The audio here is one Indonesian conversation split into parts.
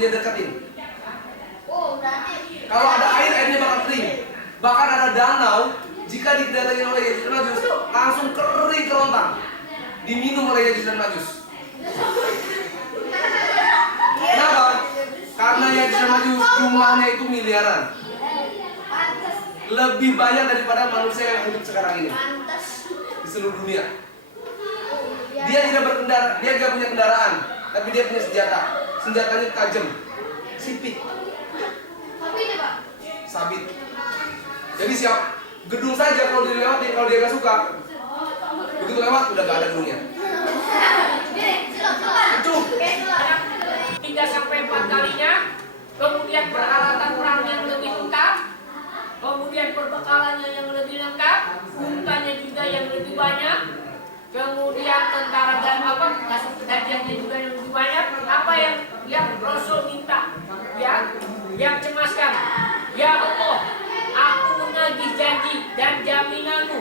dia deketin. Kalau ada air, airnya bakal kering. Bahkan ada danau, jika didatangi oleh Ya'juj dan Ma'juj, langsung kering kerontang, diminum oleh Ya'juj dan Ma'juj. Kenapa? Karena Ya'juj dan Ma'juj jumlahnya itu miliaran, lebih banyak daripada manusia yang hidup sekarang ini di seluruh dunia. Dia tidak berkendara, dia tidak punya kendaraan, tapi dia punya senjata. Senjatanya tajam, sipit, sabit. Jadi siap gedung saja kalau dilewati, kalau dia gak suka, begitu lewat udah gak ada gedungnya. Cukup. 3-4 kalinya, kemudian peralatan perang yang lebih lengkap, kemudian perbekalannya yang lebih lengkap, untanya juga yang lebih banyak, kemudian tentara dan kasih kejadiannya juga yang lebih banyak. Apa yang Rasul minta, ya, yang cemaskan, ya Allah, aku menagih janji dan jaminanmu,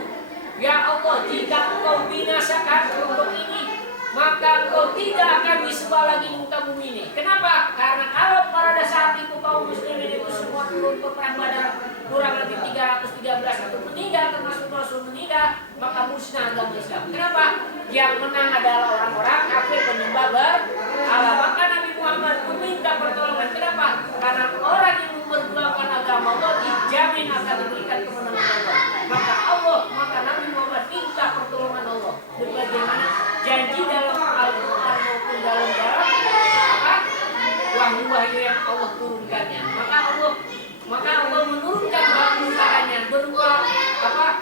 ya Allah, jika engkau binasakan kelompok ini, maka engkau tidak akan disembah lagi muka bumi ini. Kenapa? Karena kalau pada saat itu kaum muslimin itu semua turun ke perang Badar, kurang lebih 313 itu meninggal, termasuk Rasul meninggal, maka musnah agama Islam. Kenapa? Yang menang adalah orang-orang kafir penyembah berhala. Maka Nabi Muhammad meminta pertolongan. Kenapa? Karena orang yang memperjuangkan agama Allah dijamin akan diberikan kemenangan Allah. Maka Nabi Muhammad minta pertolongan Allah. Bagaimana janji dalam Al-Quran maupun dalam wahyu yang Allah turunkannya. Maka Allah menurunkan wahyu-wahyunya berupa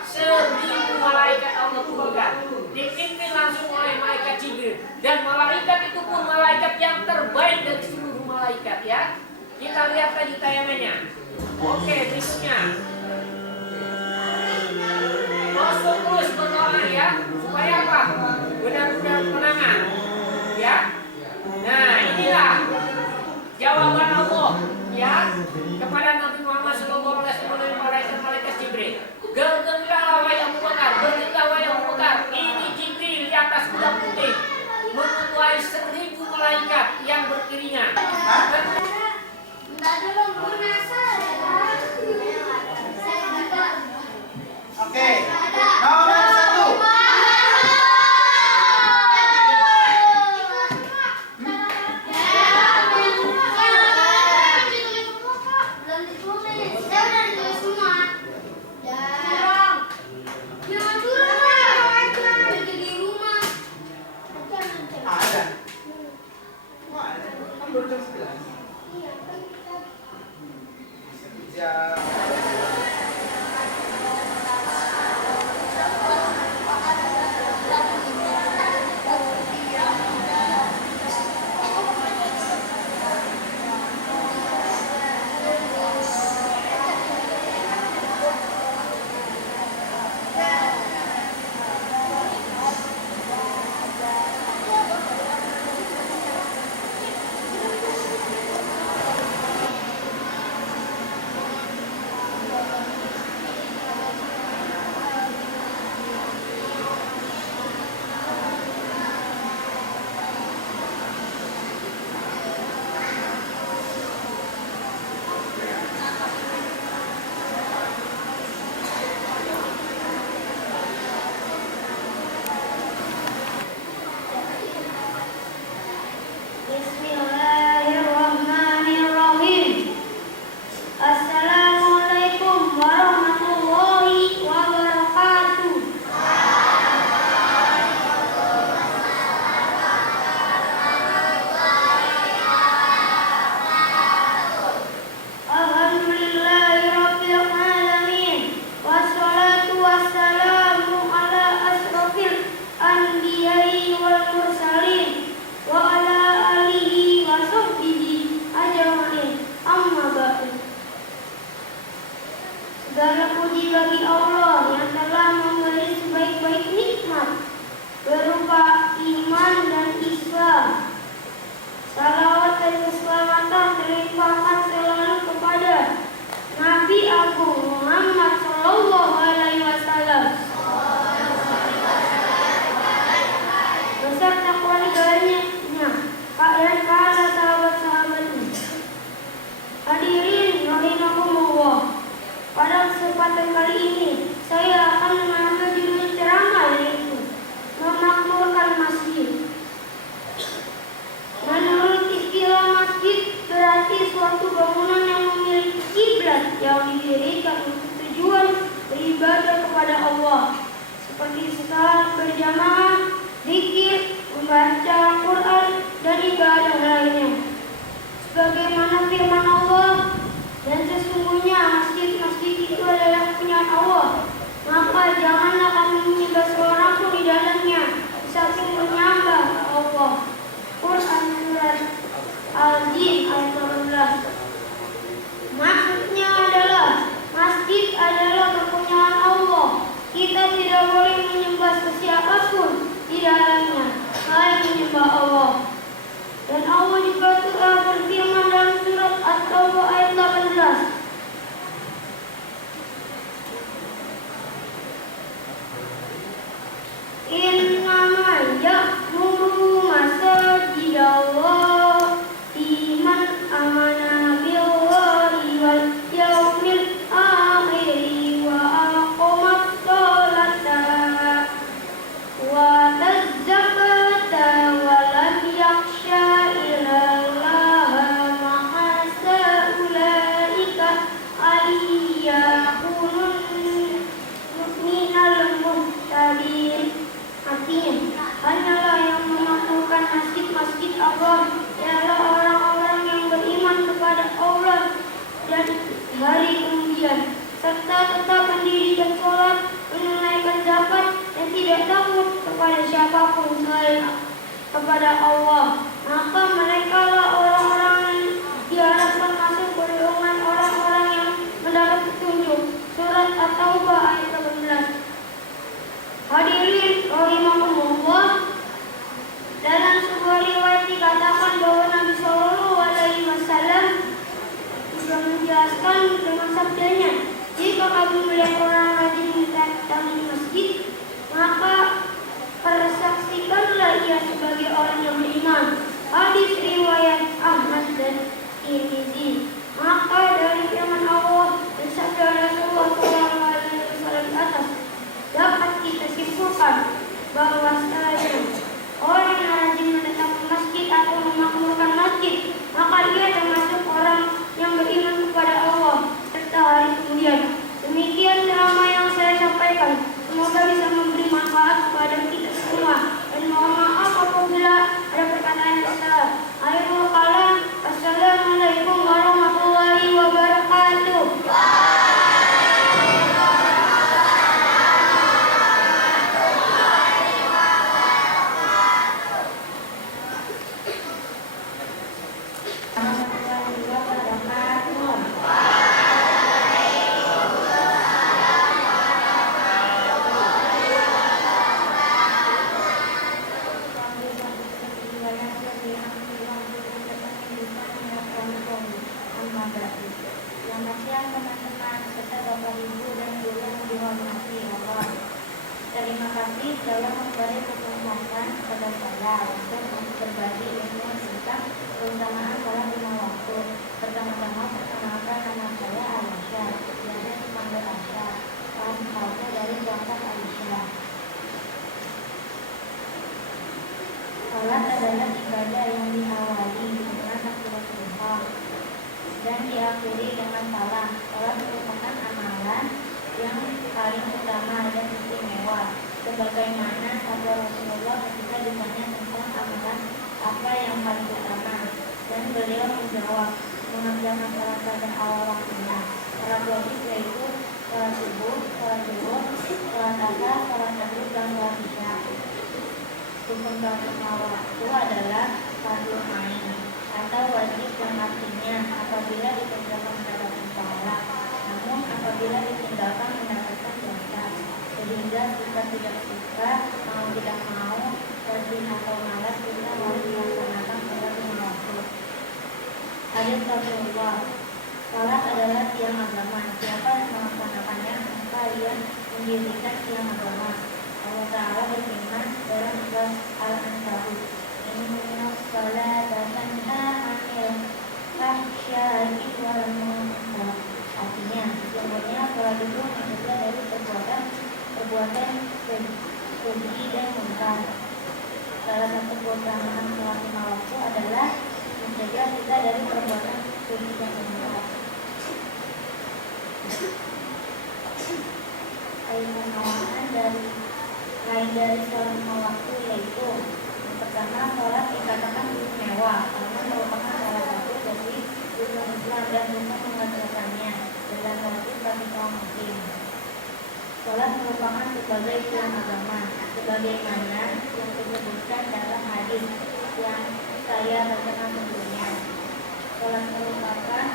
1000 malaikat Allah turunkan, dipimpin langsung oleh malaikat Jibril, dan malaikat itu pun malaikat yang terbaik dari seluruh malaikat, ya. Kita lihat tadi tayangannya. Oke, berikutnya Rasul terus berdoa, ya, supaya apa? Benar-benar kemenangan, ya. Nah, inilah jawaban Allah, ya, kepada Nabi Muhammad SAW oleh malaikat Jibril. Bergembiralah wahai Abu Bakar, bergembiralah wahai Abu Bakar. Ini Jibril di atas kuda putih menuai 1000 malaikat yang beriringan. Oke, nomor 1. seperti salat berjamaah, zikir, membaca Quran, dan ibadah lainnya. Sebagaimana firman Allah, dan sesungguhnya masjid-masjid itu adalah punya Allah, maka janganlah kamu menyembah seorang pun di dalamnya, di samping menyembah Allah. Quran Surat Al-Jin ayat 18. Maksudnya adalah masjid adalah kepunyaan Allah. Kita tidak boleh menyembah siapapun di dalamnya selain menyembah Allah. Dan Allah juga telah berfirman dalam surat At-Taubah ayat 18. Innama ya'muru masajidallah liman amana billahi wal yawmil akhir wa aqamat sholata wa tazakata wa lam yakhsha ilallaha ma'asa ulaika aliyakunun minal muhtadin. Artinya, hanyalah yang memakmurkan masjid-masjid Allah ialah orang-orang yang beriman kepada Allah dan hari kemudian, serta tetap mendirikan sholat, menunaikan zakat, dan tidak takut kepada siapapun selain kepada Allah. Maka mereka lah orang-orang yang diharapkan masuk golongan orang-orang yang mendapat petunjuk. Surat At-Taubah ayat 18. Hadirin rahimahumullah, dalam sebuah riwayat dikatakan bahwa Nabi Shallallahu Alaihi Wasallam sudah menjelaskan dengan sabdanya, jika kamu melihat orang rajin mendatangi masjid, maka persaksikanlah ia sebagai orang yang beriman. Hadis riwayat Ahmad dan Tirmidzi. Maka dari firman Allah dan sabda Rasulullah Shallallahu Alaihi Wasallam di atas, dapat kita simpulkan bahwa setelahnya orang yang rajin mendatangi masjid atau memakmurkan masjid, maka ia termasuk orang yang beriman kepada Allah serta hari kemudian. Demikian ceramah yang saya sampaikan. Semoga bisa memberi manfaat kepada kita semua. Dan mohon maaf apabila ada perkataan yang salah. Akhirul kalam. Assalamualaikum warahmatullahi wabarakatuh. Selamat siang teman-teman, serta Bapak Ibu dan Guru yang dihormati Allah. Terima kasih telah memberi kesempatan kepada saya untuk berbagi ilmu tentang keutamaan sholat lima waktu. Pertama-tama perkenalkan, nama saya Aisyah, biasa dipanggil Aisyah. Paham halnya dari pangkat Aisyah. Sholat adalah ibadah yang diawali dengan takbiratul ihram dan diakhiri dengan salam. Salat merupakan amalan yang paling utama dan istimewa. Sebagaimana sabda Rasulullah ketika ditanya tentang amalan apa yang paling utama, dan beliau menjawab, mengerjakan salat pada awal waktunya. Salat wajib yaitu salat subuh, salat zuhur, salat asar, salat maghrib, dan salat isya. Rukun salat lima waktu adalah fardhu ain atau wajib, yang artinya apabila dikerjakan mendapatkan pahala, namun apabila ditinggalkan mendapatkan dosa. Sehingga kita tidak suka, mau tidak mau, sedih atau malas, kita harus melaksanakan sholat lima waktu. Hadis Rasulullah, salat adalah tiang agama. Siapa yang melaksanakannya, maka ia mendirikan tiang agama. Allah Ta'ala berfirman dalam surat Al-Ankabut, Inna sholata tanha 'anil fahsya'i wal munkar. Artinya, sesungguhnya sholat itu mencegah dari perbuatan keji dan munkar. Salah satu keutamaan sholat lima waktu adalah mencegah kita dari perbuatan keji dan munkar. Ayat penawaan dari dari sholat lima waktu, yaitu yang pertama, sholat dikatakan istimewa karena merupakan salah satu dari rukun Islam dan rukun mengerjakannya dalam arti bagi kaum muslim. Sholat merupakan sebagai tiang agama, sebagaimana yang disebutkan dalam hadis yang saya terkenal sebelumnya. Sholat merupakan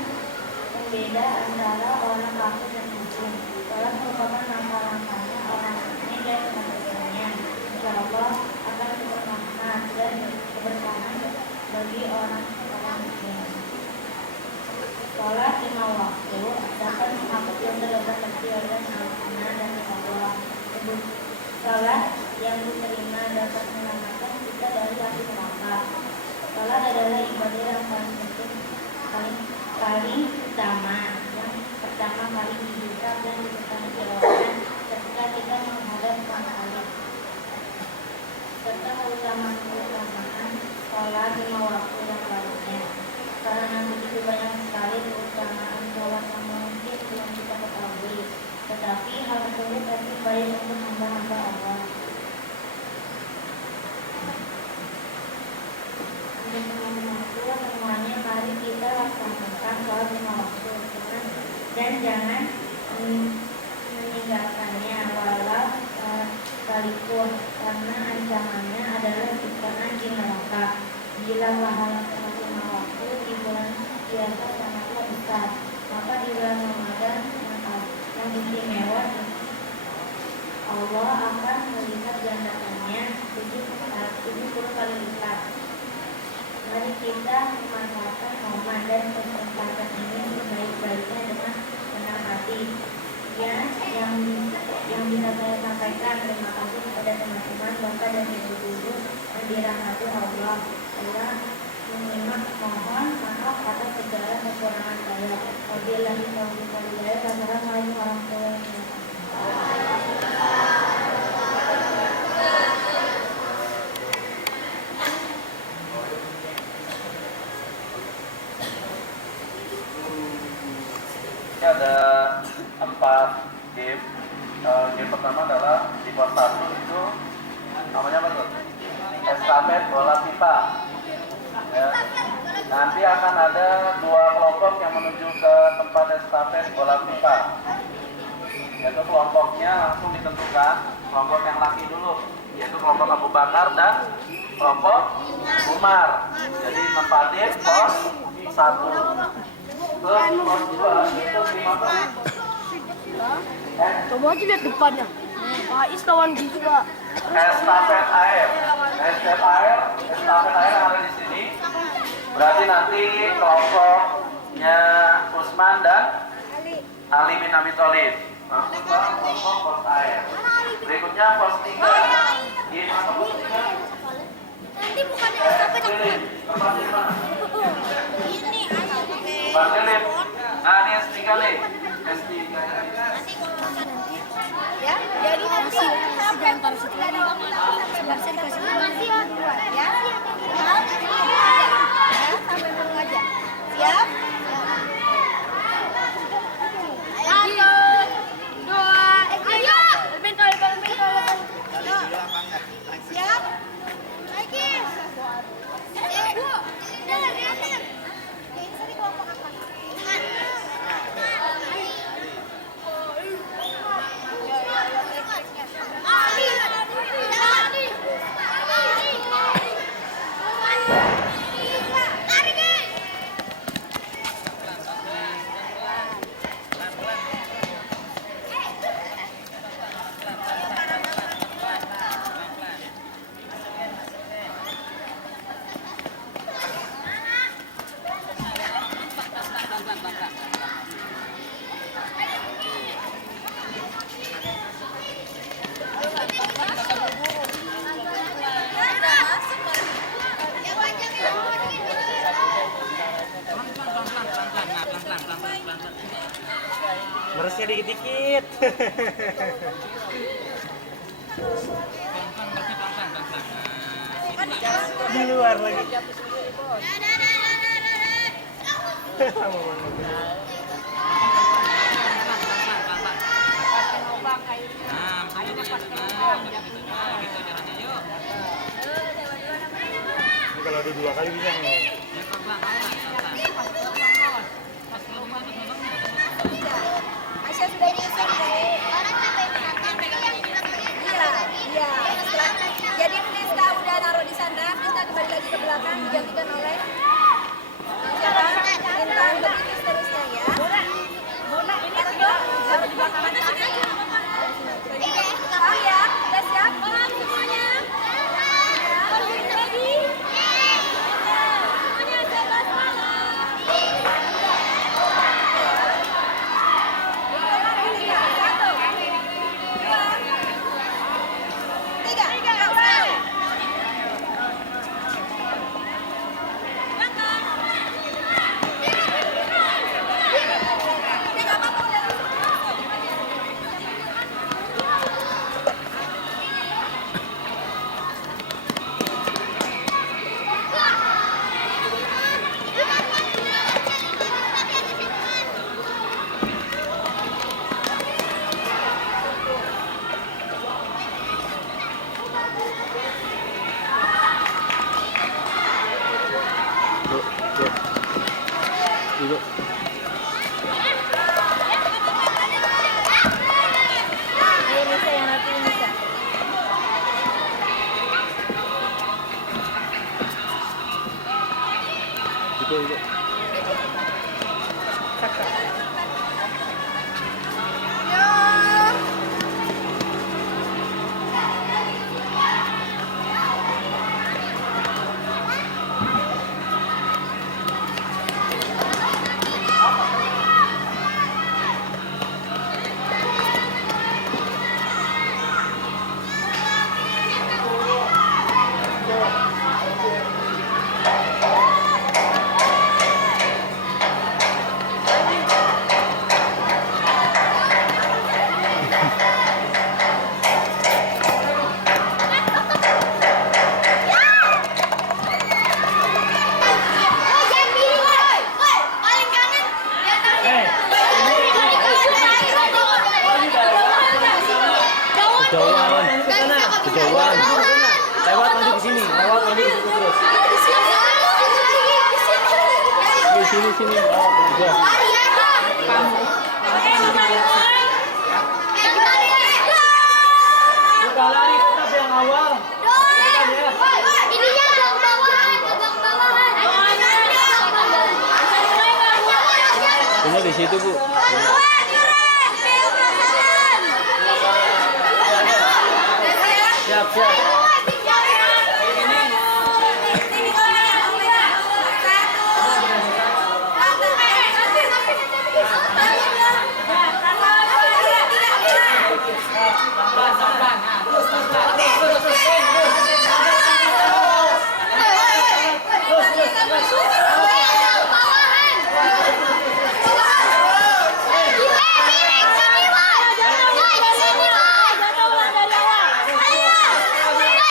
pembeda antara orang kafir dan muslim. Sholat merupakan langkah-langkahnya orang mukmin dan mengerjakannya. Insya Allah akan bermanfaat dan keberkahan bagi orang muslim. Sholat lima waktu dapat menghapus dosa-dosa kecil dan al-sunnah dan Allah. Sholat yang diterima dapat menyelamatkan kita dari api neraka. Sholat adalah ibadah yang paling penting, paling utama, yang pertama kali dibuka dan dipertanggungjawabkan ketika kita menghadap Sang Khalik. Serta keutamaan sholat lima waktu yang lainnya. Karena begitu banyak sekali keutamaan sholat yang mungkin belum kita ketahui, tetapi hal tersebut pasti baik untuk hamba-hamba Allah. Untuk teman-temanku semuanya, mari kita laksanakan sholat lima waktu dan jangan meninggalkannya walau sekalipun, karena ancamannya adalah siksa di neraka. Bila pahala sholat lima waktu di bulan biasa sangatlah besar, maka di bulan Ramadan yang istimewa Allah akan melihat gandakannya 70 kali lipat. Mari kita memanfaatkan momen dan kesempatan ini sebaik-baiknya dengan senang hati. Ya, yang bisa saya sampaikan, terima kasih kepada teman-teman, bapak dan ibu guru yang dirahmati Allah. Saya menyimak, mohon maaf atas segala kekurangan saya. Wabillahi taufiq wal hidayah. Wassalamualaikum warahmatullahi wabarakatuh. Ada 4 game. Game pertama adalah di pos 1 itu namanya apa tuh? Estafet bola pipa. Ya. Nanti akan ada 2 kelompok yang menuju ke tempat estafet bola pipa. Yaitu kelompoknya langsung ditentukan, kelompok yang laki dulu, yaitu kelompok Abu Bakar dan kelompok Umar. Jadi tempatin pos 1. Terus pos 2 itu 5 menit. Coba aja lihat depannya. Faiz lawan juga. Estafet air yang ada di sini. Berarti nanti kelompoknya Usman dan Ali bin Abi Thalib masuk ke kelompok pos air. Berikutnya pos 3. Gimana pos 3? Nanti bukannya estafet aku. Tempat di mana? Ini Bang Lilip. Nah, ini S3 nih. S3. ya, jadi nanti sampai pos tidak ada waktu sampai masih ya. Sampai baru aja. Siap? Satu, dua, ayo. Bentar. Siap? Lagi. Lihat. Ini tadi kelompok apa? Meresnya dikit-dikit. Di luar lagi. Nah, Kalau ada 2 kali bisa nih. Aisyah sudah diusir dari iya. Jadi Nesta udah naruh di sana, Nesta kembali lagi ke belakang digantikan oleh siapa? Intan, begitu seterusnya ya. Taruh di belakang mana sini aja. Oh ya, udah siap semuanya? Ready? Semuanya 11 malam. Duduk. Ayo Nisa yang rapiin Nisa. Duduk. Kejauhan. Lewat nanti ke sini, lewat nanti ke situ terus. Sini. Oh, udah. Udah lari tetap yang awal. Ininya gang bawahan, gang bawahan. Tunggu di situ, Bu. Siap. Ayo.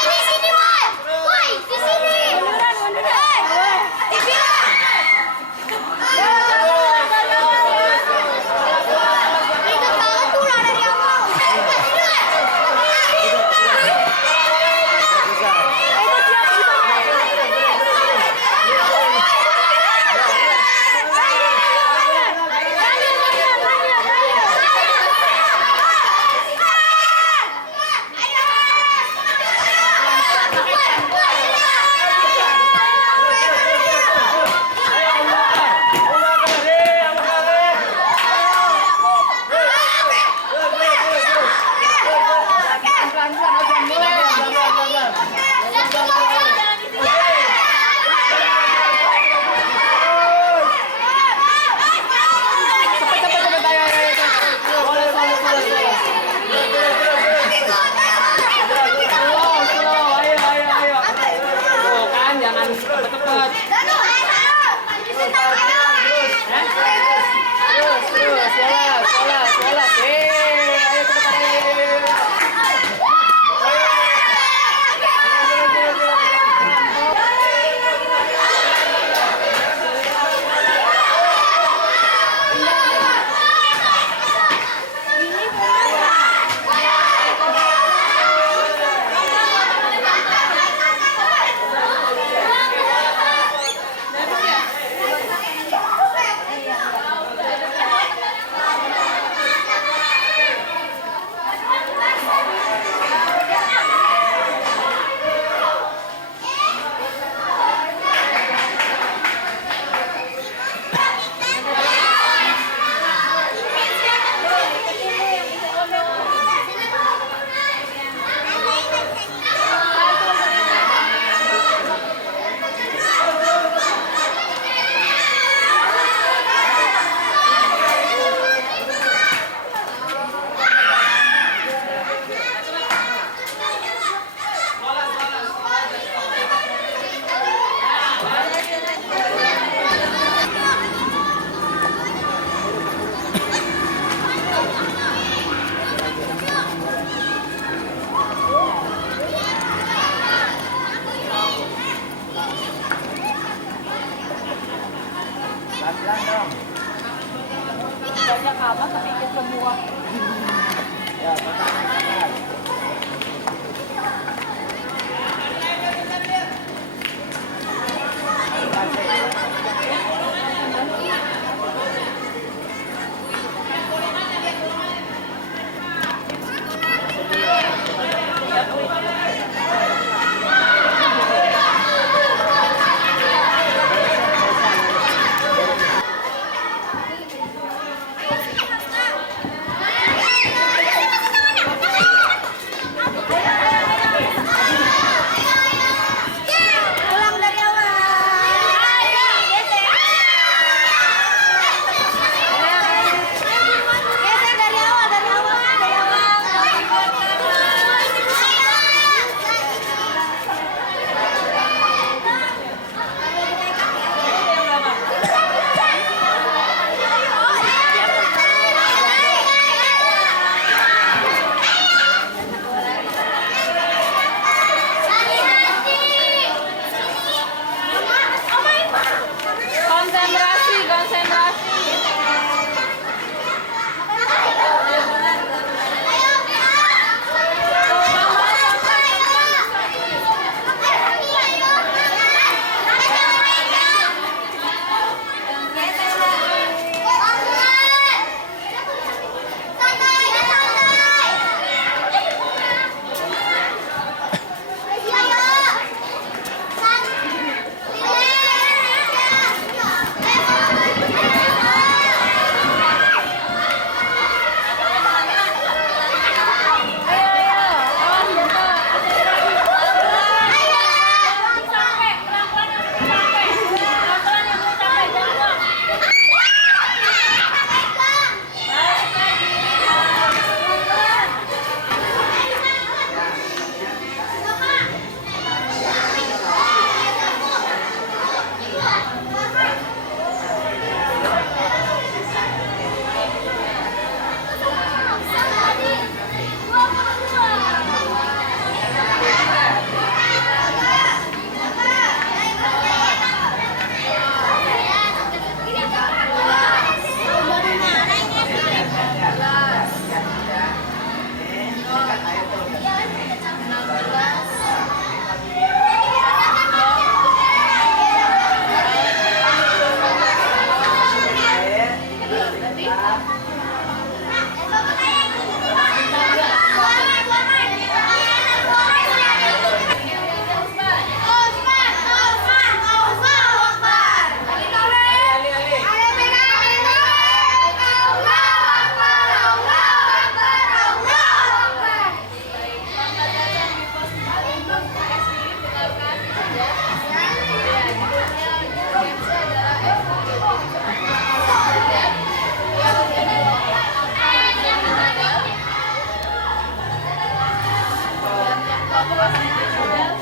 ada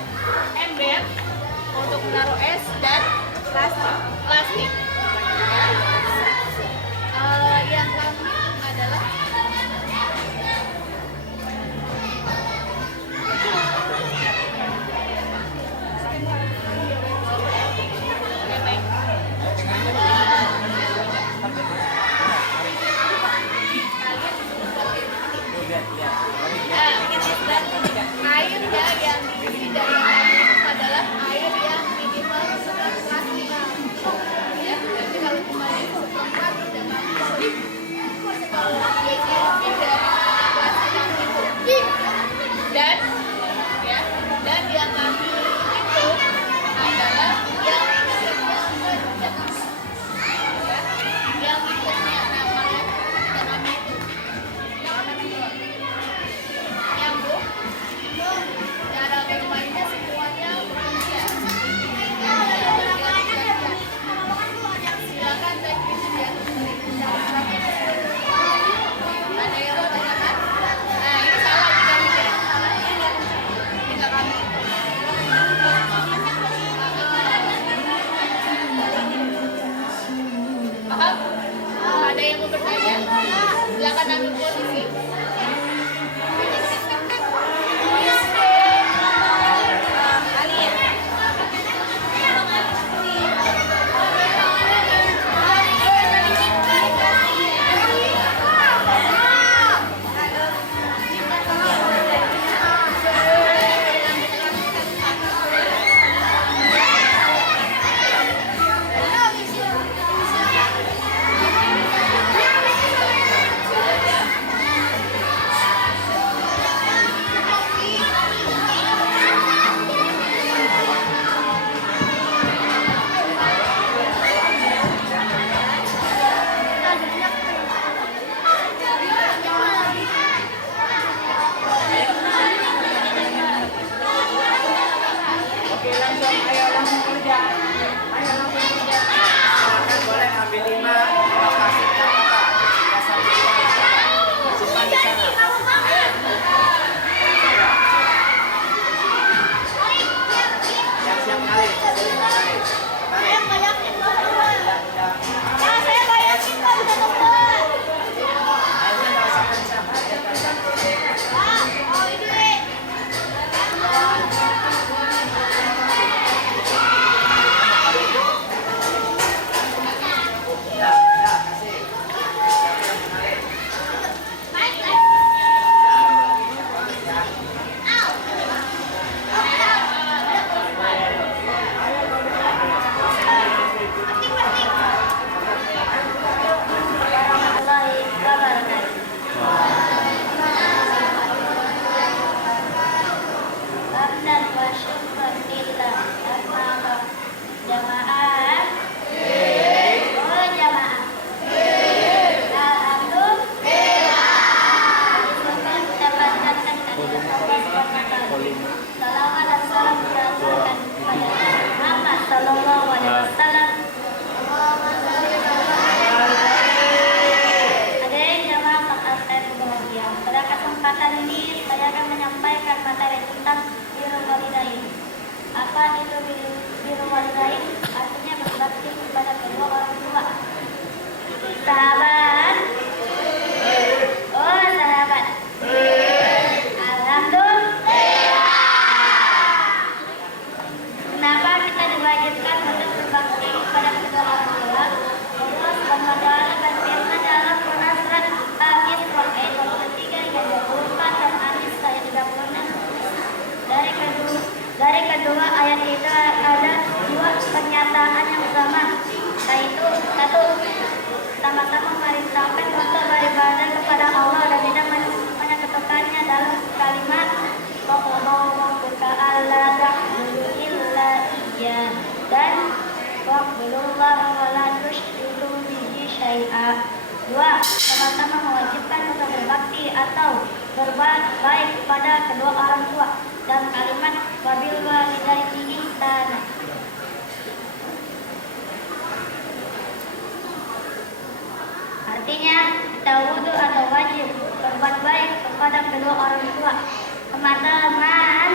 ember untuk menaruh es dan plastik. Ya. Yang kami adalah airnya yang diisi dari kami adalah air yang minimal 11 plastik. Ya, jadi kalau kembali setempat dan kami diisi lebih dari plastik yang itu. Dan ya, dan yang kami itu adalah yang ya, yang berikutnya namanya kita kami itu. Nyambung. Cara bermainnya semuanya berbeda. Silakan teknis ya. Ada yang mau tanyakan? Nah, ini salah jika mungkin yang salah ini tidak kami. Paham? Ada yang mau bertanya? Silakan ambil posisi. Oke, langsung ayo langsung kerja. Ayo langsung kerja. Silakan boleh ambil 5 lokasi yang apa? Ya sampai simpan di sana. Siap-siap kali. Airnya nggak usah kencang, aja kencang. Ya, ya, kasih. Siapa yang menarik? Warahmatullahi wabarakatuh. Hamdan wa syukran lillah. Amma jamaah. Oh jamaah. Alhamdulillah. Mendapatkan kehadiran Allah SWT. Salawat dan salam ditercurahkan kepada Muhammad Sallallahu Alaihi Wasallam. Hadirin jamaah sekalian berbahagia. Pada kesempatan ini saya akan menyampaikan materi tentang birrul walidain. Apa itu birrul walidain? Artinya berbakti kepada kedua orang tua. Sahabat. Oh sahabat. Alhamdulillah. Kenapa kita diwajibkan untuk berbakti kepada kedua orang tua? Allah Subhanahu wa taala berfirman dalam Quran surat Al-Isra ayat 23 hingga 24 dan An-Nisa ayat 36. Dari kedua ayat itu ada dua pernyataan yang sama, yaitu satu, sama-sama merintahkan untuk beribadah kepada Allah dan tidak menyekutukannya dalam kalimat Rabbuka alla ta'budu illa iyyah dan wa'budullaha wa la tusyriku bihi syai'a. Dua, sama-sama mewajibkan untuk berbakti atau berbuat baik kepada kedua orang tua dan kalimat wabil walidaini ihsana. Artinya tawudu atau wajib berbuat baik kepada kedua orang tua. Teman-teman,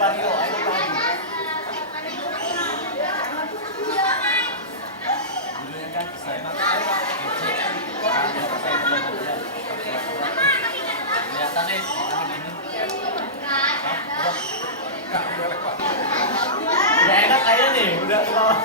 Vario, ayo lagi. Judulnya kan saya kelihatan deh ini. Udah enak kayaknya nih, udah ketawa.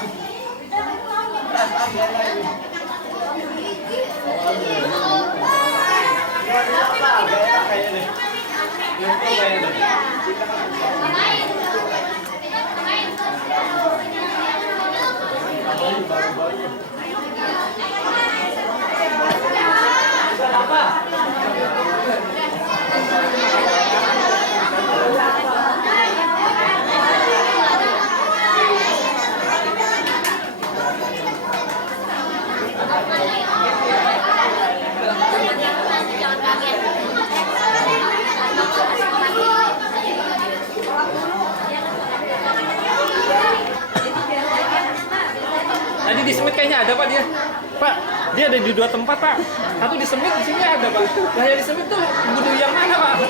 Tadi di Semit kayaknya ada Pak dia. Pak, dia ada di 2 tempat Pak. Satu di Semit, di sini ada Pak. Nah yang di Semit tuh guru yang mana Pak?